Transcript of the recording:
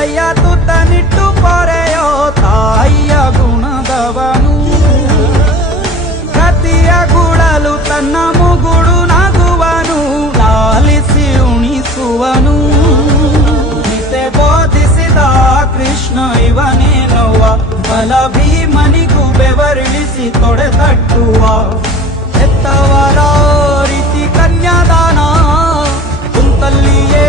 ಕೈಯ ತುತ್ತ ನಿಟ್ಟು ಪೊರೆಯೋ ತಾಯಿಯ ಗುಣದವನು ಕತಿಯ ಗುಳಲು ತನ್ನ ಮುಗುಡು ನಗುವನು ಲಾಲಿಸಿ ಉಣಿಸುವನು ಗೀತೆ ಬೋಧಿಸಿದ ಕೃಷ್ಣ ಇವನೇನವ್ವ ಬಲ ಭೀಮನಿಗೂ ಬೆವರಿಳಿಸಿ ತೊಡೆ ತಟ್ಟುವ ಹೆತ್ತವರ ರೀತಿ ಕನ್ಯಾದಾನ ಕುಂತಲ್ಲಿಯೇ